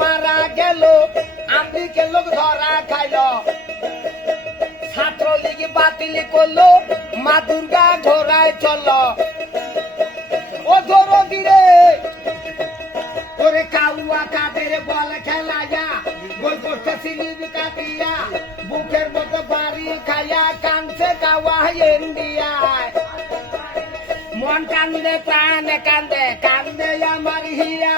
মারা গেল, আমলিকের লোক ধরা খাইল, ছাত্রলীগ বাতিল করলো, মা দুর্গা ঘোড়ায় চলল। ও ধরো দিরে ওরে কাউয়া কাদের বল খেলাইয়া, গোল করতে সিলিপ কাটিয়া, বুকের মতো বাড়ি খাইয়া কানছে কাওয়া ইন্ডিয়ায়। মন কান্দে প্রাণ কান্দে, কান্দে আমার হিয়া,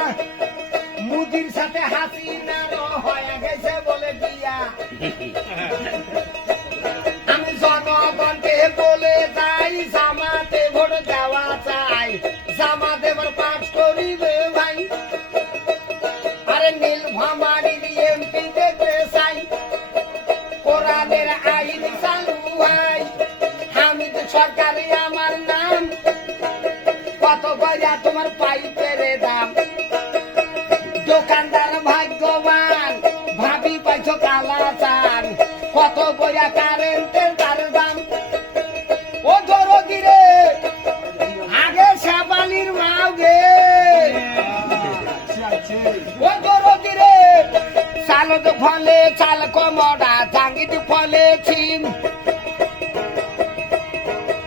মুদির সাথে হাসিনার হয়ে গেছে বলে বিয়া। আমি জনগণকে বলে যাই, জামাতে ভোট দেওয়া চাই, জামাতে এবার পাঠ করিবে ভাই। আরে নীলফামারীর এমপি দেখতে চাই, কোরআনের আইন চালু হয়, হামিদ সরকারি আমার নাম, কত কইরা তোমার পাইপের দাম। দোকানদার ভাগ্যবান, ভাবি পাইছো কালা চান, কত বইয়া কারেন্টের তার দাম। ও ধরো দিরে আগে সাবালির মাও গে, ও ধরো দিরে চালদ ফলে চাল কমড়া, জাঙ্গিত ফলে ছিম।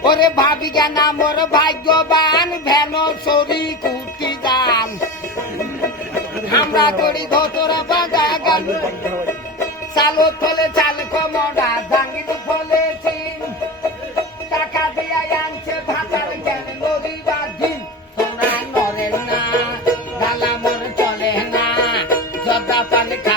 ওরে ভাবি জানা মোর ভাগ্যবান, ভেন সরি কুর্তি দান, আমরা করি ধতরা বাগা গান। চালদ ফলে চাল কমড়া, জাঙ্গিত ফলে ছিম, টাকা দিয়া আনছে ভাতার জ্ঞান, নদীবা দিন তোরা নরেন না, ডালা মোর চলে না, জর্দা পান খা